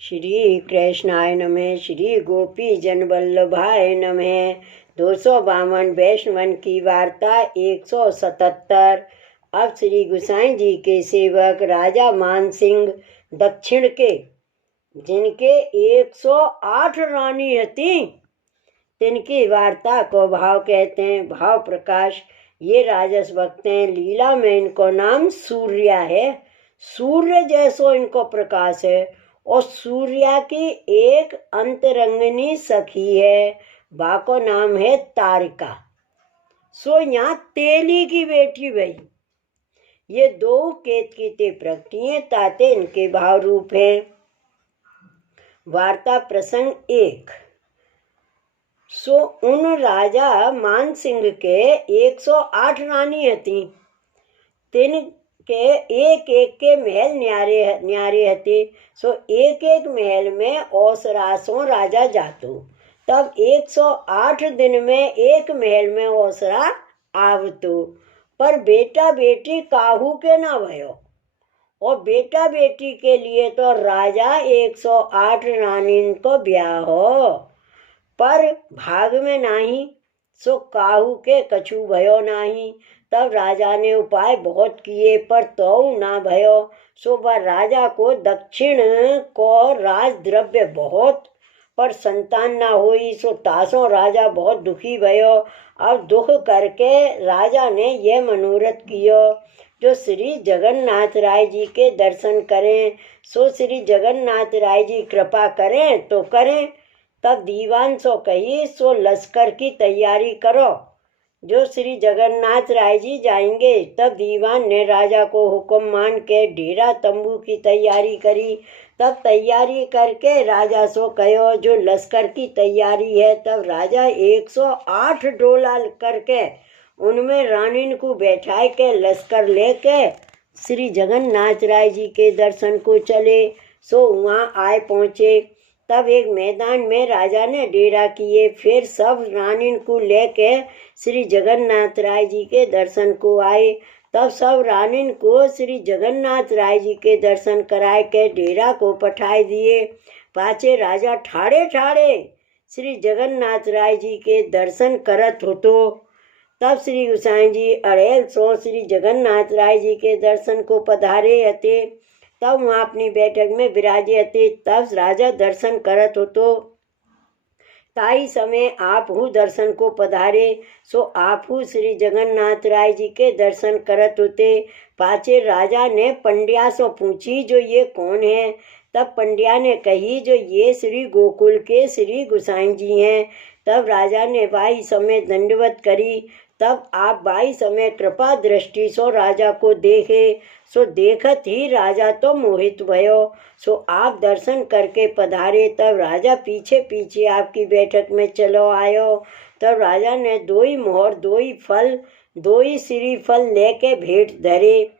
श्री कृष्णाय नमः। श्री गोपी जन वल्लभाय नमः। 252 वैष्णवन की वार्ता 177। अब श्री गुसाई जी के सेवक राजा मान सिंह दक्षिण के, जिनके 108 रानी हती, तिनकी वार्ता को भाव कहते हैं। भाव प्रकाश। ये राजस भक्त हैं। लीला में इनको नाम सूर्या है। सूर्य जैसो इनको प्रकाश है। और सूर्या की एक अंतरंगिनी सखी है, बाको नाम है तारिका। सो यहाँ तेली की बेटी भई। ये दो केत की ते प्रगटिए ताते इनके भाव रूप है। वार्ता प्रसंग 1। सो उन राजा मान सिंह के 108 रानी हती। तिन के एक एक के महल न्यारे हते। सो एक एक महल में ओसरासों राजा जातो। तब 108 दिन में एक महल में ओसरा आवतो। पर बेटा बेटी काहू के ना भयो। और बेटा बेटी के लिए तो राजा 108 रानी को ब्याह हो, पर भाग में नाही। सो काहू के कछु भयो नाही। तब राजा ने उपाय बहुत किए, पर तो ना भयो। सो वह राजा को दक्षिण को राज द्रव्य बहुत, पर संतान ना हुई। सो तासों राजा बहुत दुखी भयो। अब दुख करके राजा ने यह मनोरथ कियो, जो श्री जगन्नाथ राय जी के दर्शन करें। सो श्री जगन्नाथ राय जी कृपा करें तो करें। तब दीवान सो कही, सो लश्कर की तैयारी करो। जो श्री जगन्नाथ राय जी जाएंगे। तब दीवान ने राजा को हुक्म मान के डेरा तंबू की तैयारी करी। तब तैयारी करके राजा सो कहो, जो लश्कर की तैयारी है। तब राजा 108 डोला करके उनमें रानीन को बैठाए के लश्कर लेके श्री जगन्नाथ राय जी के दर्शन को चले। सो वहाँ आए पहुँचे। तब एक मैदान में राजा ने डेरा किए। फिर सब रानीन को लेके श्री जगन्नाथ राय जी के दर्शन को आए। तब सब रानीन को श्री जगन्नाथ राय जी के दर्शन कराए के डेरा को पठाए दिए। पाचे राजा ठाड़े ठाड़े श्री जगन्नाथ राय जी के दर्शन करत होतो। तब श्री गुसाई जी अड़ेल सो श्री जगन्नाथ राय जी के दर्शन को पधारे हते। तब वहाँ अपनी बैठक में विराजे हते। तब राजा दर्शन करत होतो। ताई समय आप हु दर्शन को पधारे। सो आप हु श्री जगन्नाथ राय जी के दर्शन करत होते। पाचे राजा ने पंड्या सो पूछी, जो ये कौन है। तब पंड्या ने कही, जो ये श्री गोकुल के श्री गुसाई जी हैं। तब राजा ने बाई समय दंडवत करी। तब आप बाई समय कृपा दृष्टि सो राजा को देखे। सो देखत ही राजा तो मोहित भयो। सो आप दर्शन करके पधारे। तब राजा पीछे पीछे आपकी बैठक में चलो आयो। तब राजा ने दोई मोहर दोई फल दोई श्रीफल लेके भेंट धरे।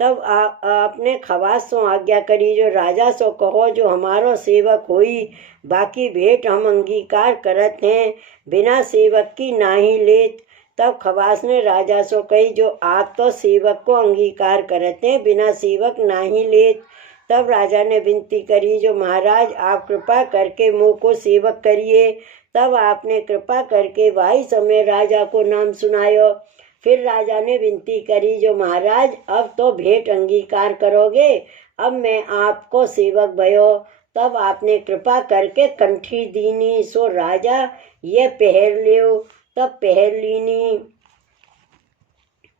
तब आपने खवास सो आज्ञा करी, जो राजा सो कहो, जो हमारो सेवक होई। बाकी भेंट हम अंगीकार करत हैं, बिना सेवक की नाही लेत। तब खवास ने राजा सो कही, जो आप तो सेवक को अंगीकार करते हैं, बिना सेवक नाही लेत। तब राजा ने विनती करी, जो महाराज आप कृपा करके मुँह को सेवक करिए। तब आपने कृपा करके वाही समय राजा को नाम सुनायो। फिर राजा ने विनती करी, जो महाराज अब तो भेंट अंगीकार करोगे, अब मैं आपको सेवक भयो। तब आपने कृपा करके कंठी दीनी। सो राजा ये पहर लियो। तब पहर लीनी।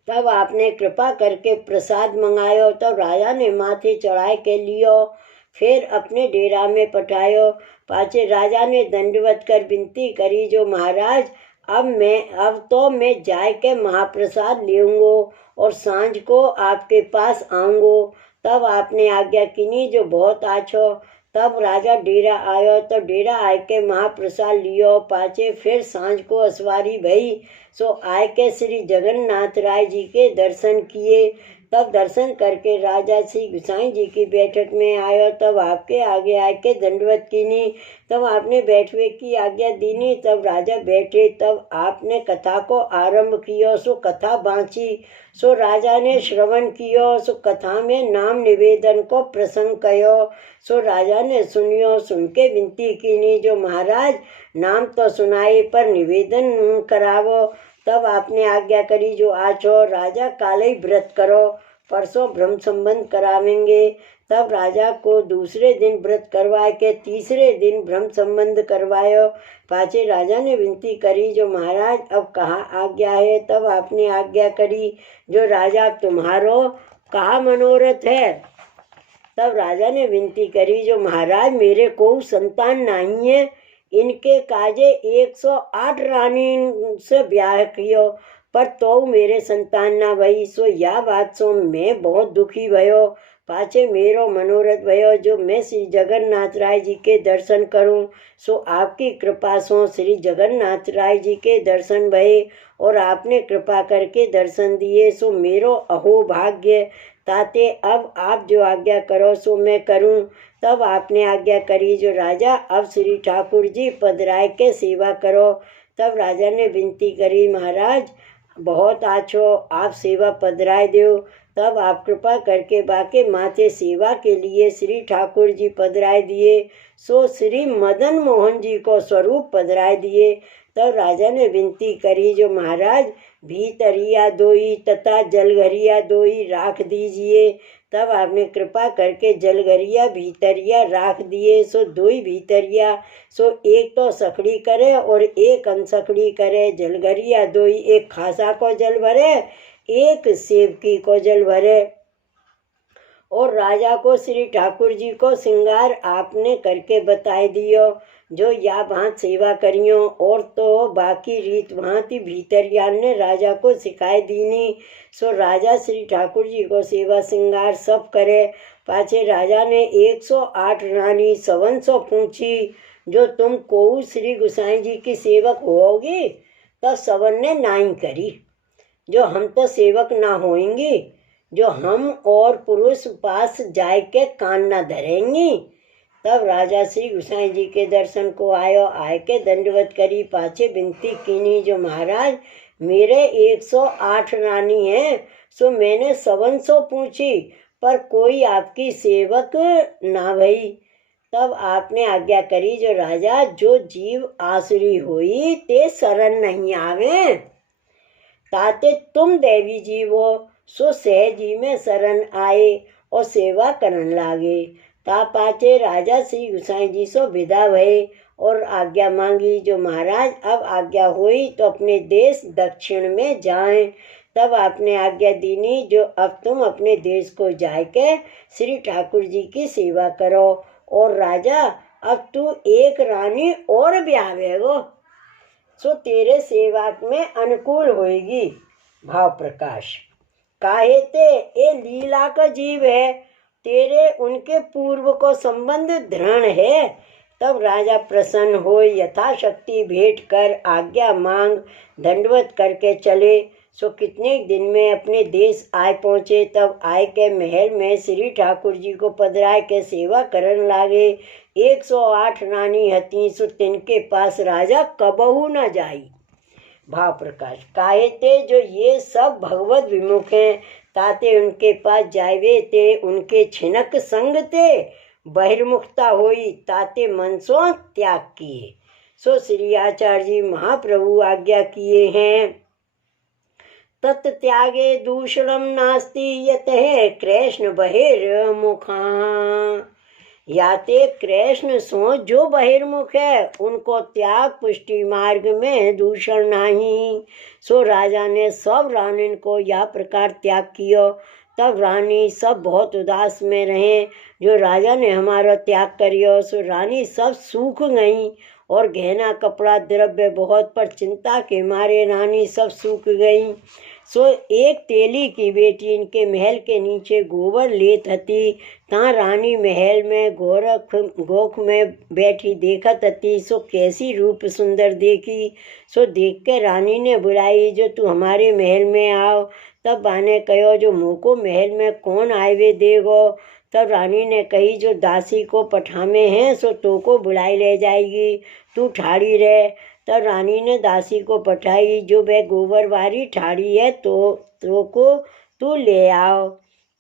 तब आपने कृपा करके प्रसाद मंगायो। तब राजा ने माथे चढ़ाए के लियो। फिर अपने डेरा में पठायो। पाचे राजा ने दंडवत कर विनती करी, जो महाराज अब तो मैं जाय के महाप्रसाद लेऊंगो और सांझ को आपके पास आऊंगो। तब आपने आज्ञा कीनी, जो बहुत आछो। तब राजा डेरा आयो। तो डेरा आय के महाप्रसाद लियो। पाचे फिर सांझ को असवारी भई। सो आय के श्री जगन्नाथ राय जी के दर्शन किए। तब दर्शन करके राजा श्री गुसाई जी की बैठक में आयो। तब आपके आगे आके दंडवत कीनी। तब आपने बैठवे की आज्ञा दीनी। तब राजा बैठे। तब आपने कथा को आरंभ कियो। सो कथा बाँची। सो राजा ने श्रवण कियो। सो कथा में नाम निवेदन को प्रसंग कयो। सो राजा ने सुनियो। सुन के विनती कीनी, जो महाराज नाम तो सुनाए पर निवेदन करावो। तब आपने आज्ञा करी, जो आछो राजा काले ही व्रत करो, परसों ब्रह्म संबंध करावेंगे। तब राजा को दूसरे दिन व्रत करवा के तीसरे दिन ब्रह्म संबंध करवायो। पाछे राजा ने विनती करी, जो महाराज अब कहाँ आज्ञा है। तब आपने आज्ञा करी, जो राजा तुम्हारो कहाँ मनोरथ है। तब राजा ने विनती करी, जो महाराज मेरे को संतान नहीं है, इनके काजे 108 रानी से ब्याह कियो, पर तो मेरे संतान ना भई। सो या बात सो मैं बहुत दुखी भयो। पाछे मेरो मनोरथ भयो, जो मैं श्री जगन्नाथ राय जी के दर्शन करूं। सो आपकी कृपा सो श्री जगन्नाथ राय जी के दर्शन भये और आपने कृपा करके दर्शन दिए। सो मेरो अहो भाग्य। ताते अब आप जो आज्ञा करो सो मैं करूं। तब आपने आज्ञा करी, जो राजा अब श्री ठाकुर जी पधराय के सेवा करो। तब राजा ने विनती करी, महाराज बहुत आछो, आप सेवा पधराय दो। तब आप कृपा करके बाके माथे सेवा के लिए श्री ठाकुर जी पधराय दिए। सो श्री मदन मोहन जी को स्वरूप पधराय दिए। तब राजा ने विनती करी, जो महाराज भीतरिया दोई तथा जलघरिया दोई राख दीजिए। तब आपने कृपा करके जलघरिया भीतरिया राख दिए। सो दोई भीतरिया, सो एक तो सखड़ी करे और एक अनसखड़ी करे। जलघरिया दोई, एक खासा को जल भरे, एक सेवकी को जल भरे। और राजा को श्री ठाकुर जी को श्रृंगार आपने करके बताए दियो, जो या भांत सेवा करियो। और तो बाकी रीत भांति भीतरिया ने राजा को सिखाए दीनी। सो राजा श्री ठाकुर जी को सेवा श्रृंगार सब करे। पाछे राजा ने 108 रानी 700 पूछी, जो तुम को श्री गुसाई जी की सेवक होगी। तब सवन ने नाई करी, जो हम तो सेवक ना होएंगी, जो हम और पुरुष पास जाए के कान ना धरेंगी। तब राजा श्री गुसाई जी के दर्शन को आयो। आय के दंडवत करी। पाछे विनती कीनी, जो महाराज मेरे 108 रानी हैं। सो मैंने 700 पूछी, पर कोई आपकी सेवक ना भई। तब आपने आज्ञा करी, जो राजा जो जीव आसुरी हुई ते शरण नहीं आवे, ताते तुम देवी जीव हो। सो सहजी में शरण आए और सेवा करन लागे। ता पाछे राजा श्री गुसाई जी सो विदा भये और आज्ञा मांगी, जो महाराज अब आज्ञा हुई तो अपने देश दक्षिण में जाएं। तब आपने आज्ञा दीनी, जो अब तुम अपने देश को जाके श्री ठाकुर जी की सेवा करो। और राजा अब तू एक रानी और ब्यावेगो, सो तेरे सेवा में अनुकूल होएगी। भाव प्रकाश काहे ते ए लीला का जीव है, तेरे उनके पूर्व को संबंध दृढ़ है। तब राजा प्रसन्न हो यथाशक्ति भेंट कर आज्ञा मांग दंडवत करके चले। सो कितने दिन में अपने देश आए पहुँचे। तब आय के महल में श्री ठाकुर जी को पधराए के सेवा करन लागे। 108 रानी हती, सो तिनके पास राजा कबहू न जाई। भाव प्रकाश काहे ते जो ये सब भगवत विमुख हैं, ताते उनके पास जायवे ते उनके छिनक संग ते बहिर्मुखता हुई, ताते मनसो त्याग किए। सो श्री आचार्य जी महाप्रभु आज्ञा किए हैं, तत् त्यागे दूषणम नास्ति यतः कृष्ण बहिर्मुखा। याते कृष्ण सो जो बहिर्मुख है, उनको त्याग पुष्टि मार्ग में दूषण नहीं। सो राजा ने सब रानी को यह प्रकार त्याग कियो। तब रानी सब बहुत उदास में रहे, जो राजा ने हमारा त्याग करियो। सो रानी सब सूख गई और गहना कपड़ा द्रव्य बहुत, पर चिंता के मारे रानी सब सूख गई। सो एक तेली की बेटी इनके महल के नीचे गोबर लेत हती। ता रानी महल में गोख में बैठी देखत हती। सो कैसी रूप सुंदर देखी। सो देख के रानी ने बुलाई, जो तू हमारे महल में आओ। तब बाने कहो, जो मोको महल में कौन आवे देगो। तब रानी ने कही, जो दासी को पठामे हैं सो तो को बुलाई ले जाएगी, तू ठाड़ी रह। तब रानी ने दासी को पठाई, जो वह गोबर वाली ठाड़ी है तो को तू ले आओ।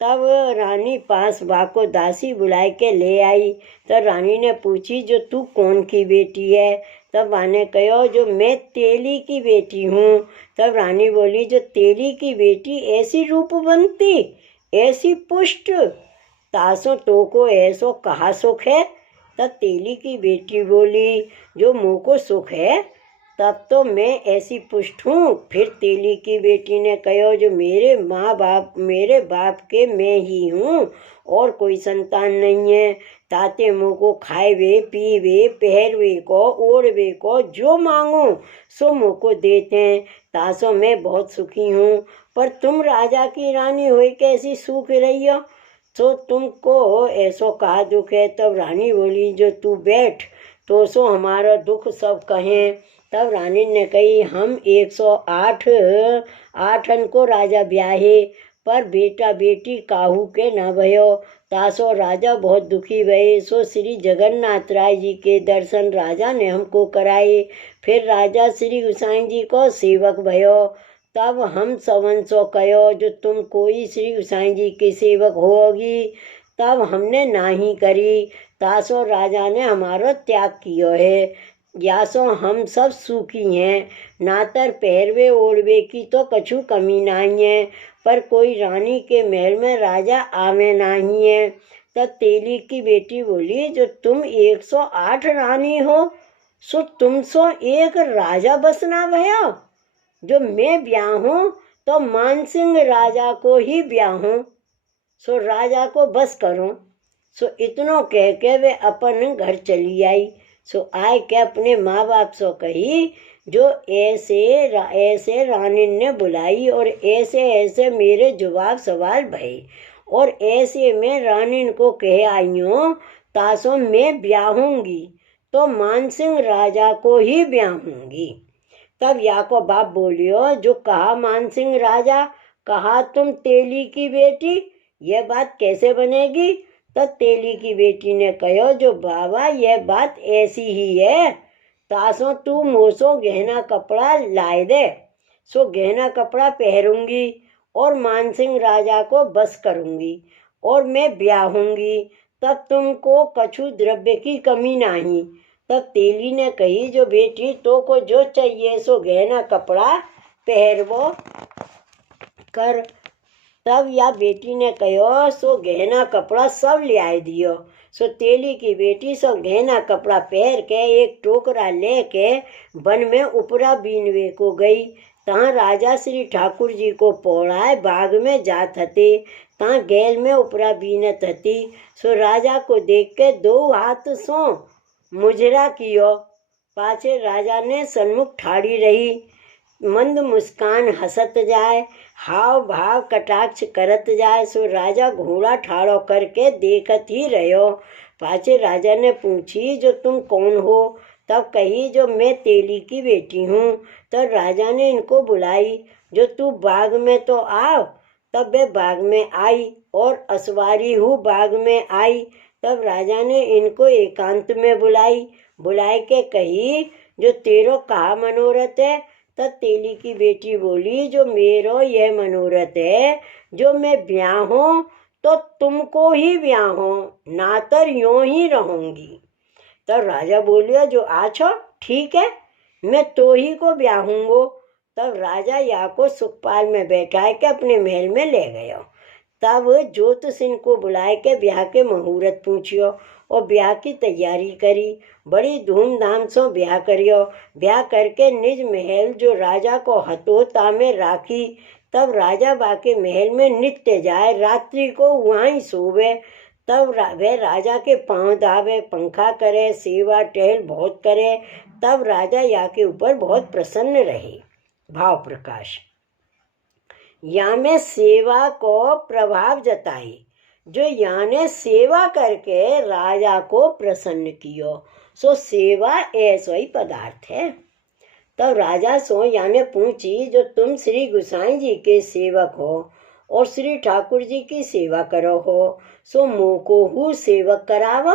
तब रानी पास बाको दासी बुलाई के ले आई। तब रानी ने पूछी, जो तू कौन की बेटी है। तब माने कहो, जो मैं तेली की बेटी हूँ। तब रानी बोली, जो तेली की बेटी ऐसी रूप बनती, ऐसी पुष्ट, तासो तो को ऐसो कहा सुख है। तब तेली की बेटी बोली, जो मुँह को सुख है तब तो मैं ऐसी पुष्ट हूँ। फिर तेली की बेटी ने कहो, जो मेरे बाप के मैं ही हूँ और कोई संतान नहीं है। ताते मुँह को खाएवे पीवे पहरवे को ओढ़वे को जो मांगो सो मुँह को देते हैं। तासो मैं बहुत सुखी हूँ। पर तुम राजा की रानी हुई कैसी सूख रही हो, तो तुमको ऐसो कहा दुख है। तब रानी बोली, जो तू बैठ तो सो हमारा दुख सब कहें। तब रानी ने कही, हम 108 आठन को राजा ब्याहे, पर बेटा बेटी काहू के न भयो। तासो राजा बहुत दुखी भये। सो श्री जगन्नाथ राय जी के दर्शन राजा ने हमको कराए। फिर राजा श्री गोसाई जी को सेवक भयो। तब हम सवन सो कहो, जो तुम कोई श्री गोसाई जी के सेवक होगी। तब हमने नाही करी। तासो राजा ने हमारो त्याग कियो है। यासो हम सब सुखी हैं। नातर पहरवे ओढ़वे की तो कछु कमी नहीं है, पर कोई रानी के महल में राजा आवे नहीं है। तब तेली की बेटी बोली, जो तुम 108 रानी हो सो तुम सो एक राजा बसना भया। जो मैं ब्याहूं तो मानसिंह राजा को ही ब्याहूं, सो राजा को बस करो। सो इतनो कह के वे अपन घर चली आई। सो आय के अपने माँ बाप सो कही, जो ऐसे रानी ने बुलाई और ऐसे ऐसे मेरे जवाब सवाल भये, और ऐसे में रानी को कह आई हूँ। तासो मैं ब्याहूंगी तो मानसिंह राजा को ही ब्याहूंगी। तब याको बाप बोलियो, जो कहा मानसिंह राजा, कहा तुम तेली की बेटी, यह बात कैसे बनेगी। तब तेली की बेटी ने कहो, जो बाबा यह बात ऐसी ही है। तासो तू मोसो गहना कपड़ा लाए दे, सो गहना कपड़ा पहरूंगी और मानसिंह राजा को बस करूंगी और मैं ब्याहूंगी। तब तुमको कछु द्रव्य की कमी नहीं। तब तेली ने कही, जो बेटी तो को जो चाहिए सो गहना कपड़ा पहरवो कर। तब या बेटी ने कहो, सो गहना कपड़ा सब ले आए दियो। सो तेली की बेटी सो गहना कपड़ा पहर के एक टोकरा लेके वन में उपरा बीनवे को गई। तहाँ राजा श्री ठाकुर जी को पौड़ाए बाग में जात हते। तहाँ गैल में उपरा बीनत हती। सो राजा को देख के 2 हाथ सो मुजरा कियो। पाछे राजा ने सन्मुख ठाड़ी रही। मंद मुस्कान हंसत जाए, हाव भाव कटाक्ष करत जाए। सो राजा घोड़ा ठाड़ो करके देखत ही रहो। पाछे राजा ने पूछी, जो तुम कौन हो। तब कही, जो मैं तेली की बेटी हूँ। तब राजा ने इनको बुलाई, जो तू बाग में तो आओ। तब वे बाग में आई और असवारी हूँ बाग में आई। तब राजा ने इनको एकांत में बुलाई के कही, जो तेरो कहा मनोरथ है। तब तेली की बेटी बोली, जो मेरो यह मनोरथ है, जो मैं ब्याहूं तो तुमको ही ब्याहूं, नातर यूं ही रहूंगी। तब राजा बोलिया, जो आछो ठीक है, मैं तो ही को ब्याहूंगो। तब राजा या को सुखपाल में बैठा के अपने महल में ले गयो। तब जोत सिंह को बुलाए के ब्याह के मुहूर्त पूछियो और ब्याह की तैयारी करी। बड़ी धूमधाम से ब्याह करियो। ब्याह करके निज महल जो राजा को हतोता में राखी। तब राजा बाके महल में नित्य जाए, रात्रि को वहीं सोवे। तब वह राजा के पाँव दावे, पंखा करे, सेवा टहल बहुत करे। तब राजा या के ऊपर बहुत प्रसन्न रहे। भाव प्रकाश। या में सेवा को प्रभाव जताई, जो या ने सेवा करके राजा को प्रसन्न कियो, सो सेवा ऐसो ही पदार्थ है। तब राजा सो याने पूछी, जो तुम श्री गोसाई जी के सेवक हो और श्री ठाकुर जी की सेवा करो हो, सो मोको हूँ सेवक करावा,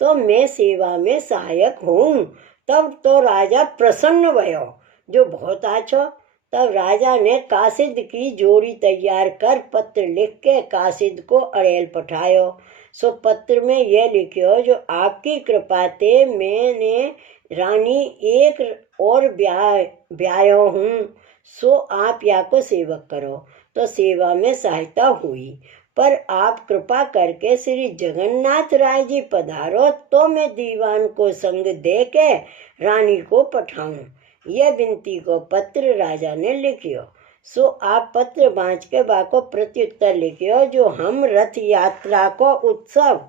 तो मैं सेवा में सहायक हूँ। तब तो राजा प्रसन्न भयो, जो बहुत आछो। तब राजा ने कासिद की जोड़ी तैयार कर पत्र लिख के कासिद को अड़ेल पठायो। सो पत्र में यह लिखियो, जो आपकी कृपा ते मैंने रानी एक और ब्यायो हूँ, सो आप या को सेवक करो। तो सेवा में सहायता हुई, पर आप कृपा करके श्री जगन्नाथ राय जी पधारो, तो मैं दीवान को संग दे के रानी को पठाऊं। यह विनती को पत्र राजा ने लिखियो। सो आप पत्र बाँच के बाको प्रत्युत्तर लिखियो, जो हम रथ यात्रा को उत्सव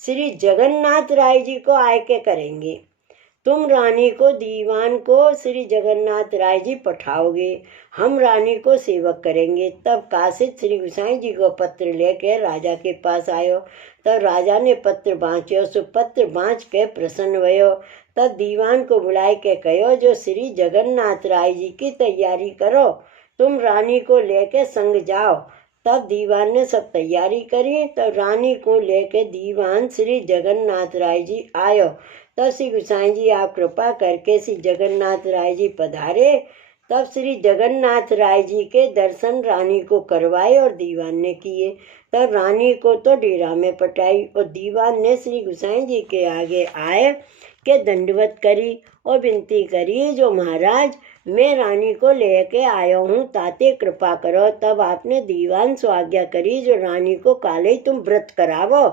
श्री जगन्नाथ राय जी को आय के करेंगे। तुम रानी को दीवान को श्री जगन्नाथ राय जी पठाओगे, हम रानी को सेवक करेंगे। तब कासिद श्री गोसाई जी को पत्र लेके राजा के पास आयो। तब राजा ने पत्र बाँचो, सो पत्र बाँच के प्रसन्न भयो। तब दीवान को बुलाए के कहो, जो श्री जगन्नाथ राय जी की तैयारी करो, तुम रानी को लेके संग जाओ। तब दीवान ने सब तैयारी करी। तब रानी को लेके दीवान श्री जगन्नाथ राय जी आयो। तब श्री गोसाई जी आप कृपा करके श्री जगन्नाथ राय जी पधारे। तब श्री जगन्नाथ राय जी के दर्शन रानी को करवाए और दीवान ने किए। तब रानी को तो डेरा में पटाई और दीवान ने श्री गोसाई जी के आगे आए के दंडवत करी और विनती करी, जो महाराज मैं रानी को लेके आया हूँ, ताते कृपा करो। तब आपने दीवान से आज्ञा करी, जो रानी को काले ही तुम व्रत करावो,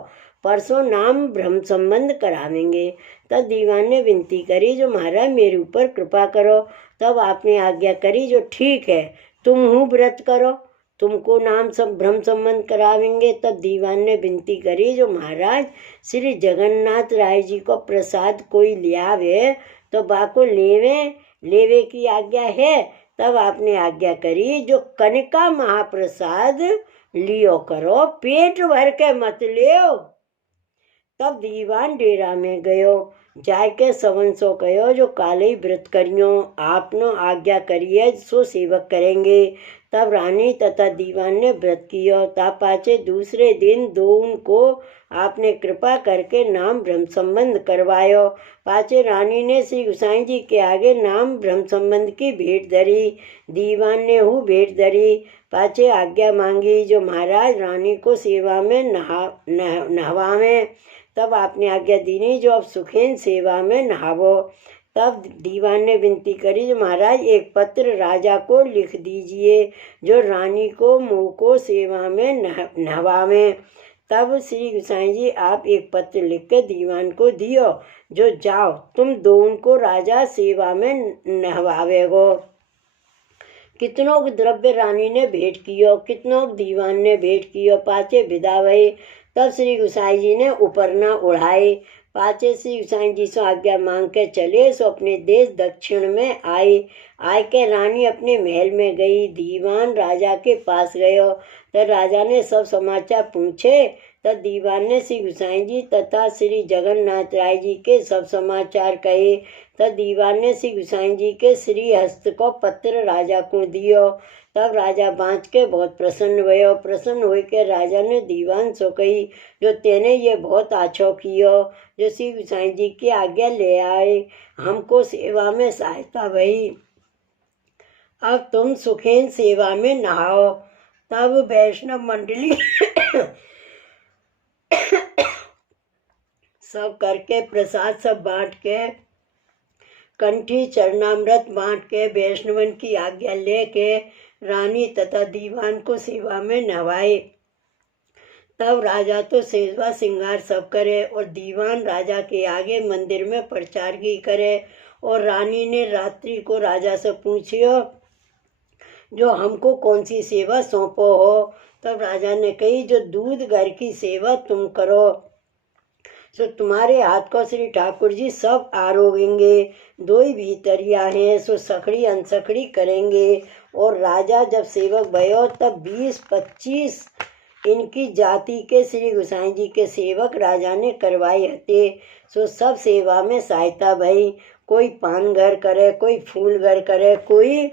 परसों नाम ब्रह्म संबंध करावेंगे। तब दीवान ने विनती करी, जो महाराज मेरे ऊपर कृपा करो। तब आपने आज्ञा करी, जो ठीक है तुम हूँ व्रत करो, तुमको नाम सब ब्रह्म संबंध करावेंगे। तब दीवान ने विनती करी, जो महाराज श्री जगन्नाथ राय जी को प्रसाद कोई लियावे तो बाको लेवे की आज्ञा है। तब आपने आज्ञा करी, जो कनिका महाप्रसाद लियो करो, पेट भर के मत लियो। तब दीवान डेरा में गयो, जाके सवन सो कहो, जो काले व्रत करियो, आपनो आज्ञा करिए सो सेवक करेंगे। तब रानी तथा दीवान ने व्रत कियो। तब पाचे दूसरे दिन दोनों को आपने कृपा करके नाम ब्रह्म संबंध करवायो। पाचे रानी ने श्री गोसाई जी के आगे नाम ब्रह्म संबंध की भेंट धरी, दीवान ने हु भेंट धरी। पाचे आज्ञा मांगी, जो महाराज रानी को सेवा में नहवावें। तब आपने आज्ञा दीनी, जो अब सुखेन सेवा में नहावो। तब दीवान ने विनती करी, जो महाराज एक पत्र राजा को लिख दीजिए, जो रानी को मुँह को सेवा में नहवावें। तब श्री गोसाई जी आप एक पत्र लिख के दीवान को दियो, जो जाओ तुम दोनों को राजा सेवा में नहवावेगो। कितनों द्रव्य रानी ने भेंट कियो, कितनों दीवान ने भेंट कियो। पाचे विदा भई। तब श्री गोसाई जी ने उपरना उड़ाए। पाचे श्री गोसाई जी से आज्ञा मांग के चले, सो अपने देश दक्षिण में आए के रानी अपने महल में गई। दीवान राजा के पास गयो। तब राजा ने सब समाचार पूछे। तब दीवान ने श्री गोसाई जी तथा श्री जगन्नाथ राय जी के सब समाचार कहे। तब दीवान ने श्री गोसाई जी के श्री हस्त को पत्र राजा को दियो। तब राजा बाँच के बहुत प्रसन्न भयो। प्रसन्न हो के राजा ने दीवान सो कही, जो तेने ये बहुत आछो कियो, जो श्री गोसाई जी की आज्ञा ले आए, हमको सेवा में सहायता भई। अब तुम सुखेन सेवा में नहाओ। तब वैष्णव मंडली सब करके प्रसाद सब बांट के, कंठी चरणामृत बांट के, वैष्णवन की आज्ञा लेके रानी तथा दीवान को सेवा में नहवाए। तब राजा तो सेवा श्रृंगार सब करे और दीवान राजा के आगे मंदिर में प्रचारगी करे। और रानी ने रात्रि को राजा से पूछियो, जो हमको कौन सी सेवा सौंपो हो। तब राजा ने कही, जो दूध घर की सेवा तुम करो। सो तुम्हारे हाथ को श्री ठाकुर जी सब आरोगेंगे। दो ही भीतरिया हैं, सो सखड़ी अनसखड़ी करेंगे। और राजा जब सेवक भयो तब 20-25 इनकी जाति के श्री गोसाई जी के सेवक राजा ने करवाए हते। सो सब सेवा में सहायता भई। कोई पान घर करे, कोई फूल घर करे, कोई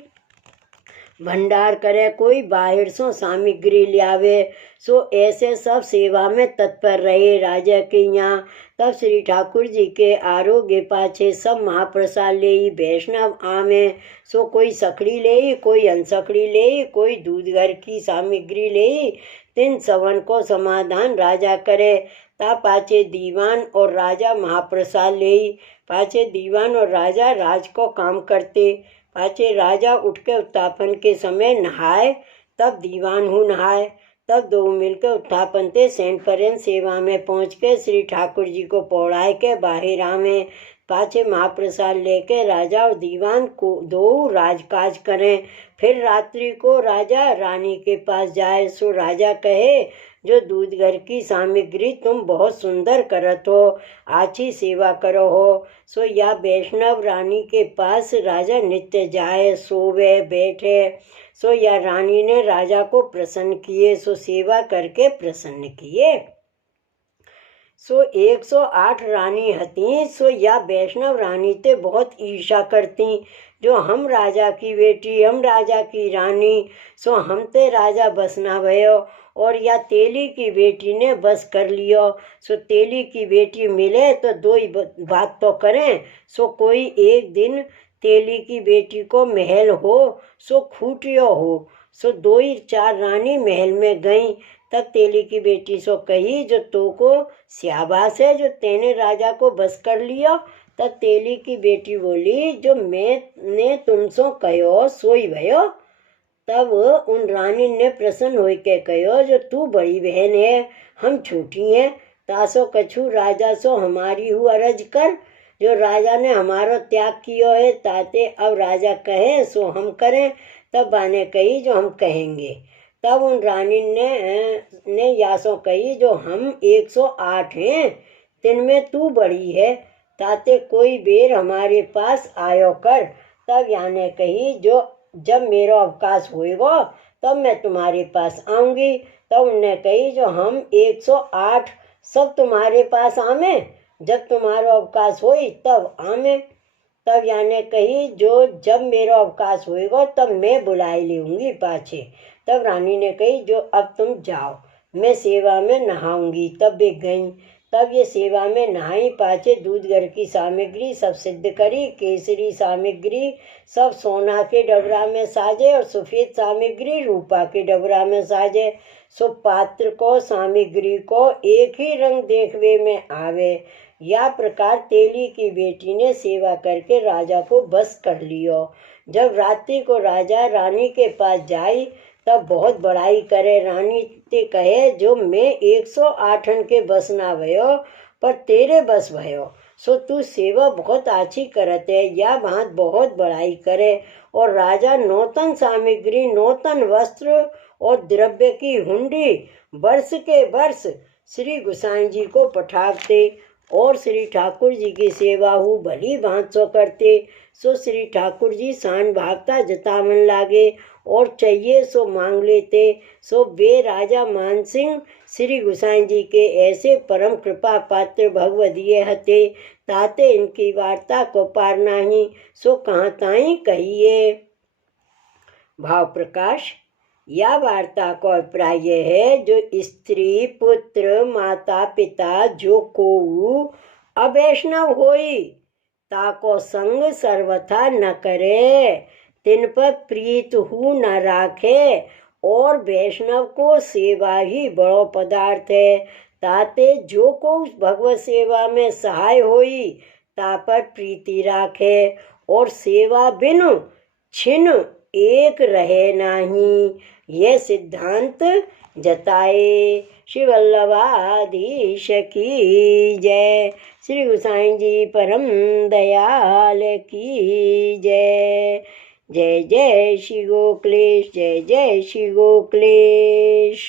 भंडार करे, कोई बाहर सो सामग्री लियावे। सो ऐसे सब सेवा में तत्पर रहे राजा के यहाँ। तब श्री ठाकुर जी के आरोग्य पाछे सब महाप्रसाद ले वैष्णव आमे। सो कोई सखड़ी ले, कोई अनसखड़ी ले, कोई दूध घर की सामग्री ले। 3 सवन को समाधान राजा करे। ता पाछे दीवान और राजा महाप्रसाद ले। पाछे दीवान और राजा राज को काम करते। पाछे राजा उठ के उत्थापन के समय नहाए, तब दीवान हूँ नहाए। तब दो मिलकर उत्थापन ते सैन पर्यंत सेवा में पहुँच के श्री ठाकुर जी को पौड़ाए के बाहर आवे। पाछे महाप्रसाद लेके राजा और दीवान को दो राजकाज करें। फिर रात्रि को राजा रानी के पास जाए। सो राजा कहे, जो दूध घर की सामग्री तुम बहुत सुंदर करत हो, आछी सेवा करो हो। सो या वैष्णव रानी के पास राजा नित्य जाए, सोवे बैठे। सो या रानी ने राजा को प्रसन्न किए। सो सेवा करके प्रसन्न किए। सो 108 रानी हती। सो या वैष्णव रानी ते बहुत ईर्षा करती, जो हम राजा की बेटी, हम राजा की रानी। सो हम ते राजा बस ना भयो। और या तेली की बेटी ने बस कर लियो। सो तेली की बेटी मिले तो दो ही बात तो करें। सो कोई एक दिन तेली की बेटी को महल हो, सो खूटियो हो। सो 2-4 रानी महल में गई। तब तेली की बेटी सो कही, जो तो को शाबाश है जो तेने राजा को बस कर लियो। तब तेली की बेटी बोली, जो मैंने तुमसो कहो सोई भयो। तब उन रानी ने प्रसन्न हो के कहो, जो तू बड़ी बहन है, हम छोटी हैं। तासो कछु राजा सो हमारी हु अरज कर। जो राजा ने हमारो त्याग कियो है, ताते अब राजा कहे सो हम करें। तब बाने कही, जो हम कहेंगे। तब उन रानी ने यासो कही, जो हम 108 हैं, तिनमें तू बड़ी है, ताते कोई बेर हमारे पास आयो कर। तब याने कही, जो जब मेरा अवकाश होएगा तब मैं तुम्हारे पास आऊंगी। तब उनने कही, जो हम 108 सब तुम्हारे पास आमे, जब तुम्हारा अवकाश होई तब आमे। तब याने कही, जो जब मेरा अवकाश होएगा तब मैं बुलाए लेऊंगी पाछे। तब रानी ने कही, जो अब तुम जाओ, मैं सेवा में नहाऊंगी। तब वे गई। तब ये सेवा में नहाई। पाछे दूध घर की सामग्री सब सिद्ध करी। केसरी सामग्री सब सोना के डबरा में साजे, और सफेद सामग्री रूपा के डबरा में साजे। सो पात्र को सामग्री को एक ही रंग देखवे में आवे। या प्रकार तेली की बेटी ने सेवा करके राजा को बस कर लियो। जब रात्रि को राजा रानी के पास जाई, तब बहुत बड़ाई करे। रानी ते कहे, जो मैं 108 के बस ना भयो, पर तेरे बस भयो। सो तू सेवा बहुत अच्छी करत है। या बात बहुत बड़ाई करे। और राजा नूतन सामग्री, नूतन वस्त्र और द्रव्य की हुंडी वर्ष के वर्ष श्री गोसाई जी को पठाते। और श्री ठाकुर जी की सेवा हु भली भांत सो करते। सो श्री ठाकुर जी शान भावता जतावन लागे, और चाहिए सो मांग लेते। सो वे राजा मान सिंह श्री गोसाई जी के ऐसे परम कृपा पात्र भगवदीय हते, ताते इनकी वार्ता को पार नाही। सो कहाँ ताई कहिए। भाव प्रकाश। या वार्ता को अभिप्राय है, जो स्त्री पुत्र माता पिता जो को अवैष्णव होई, ताको संग सर्वथा न करे, तिन पर प्रीत हु न राखे। और वैष्णव को सेवा ही बड़ो पदार्थ है, ताते जो को भगवत सेवा में सहाय होई, ता पर प्रीति राखे। और सेवा बिनु छिन एक रहे नाही, यह सिद्धांत जताए। श्री वल्लभाधीश की जय। श्री गोसाई जी परम दयाल की जय। जय जय श्री गोकुलेश, जय जय श्री गोकुलेश।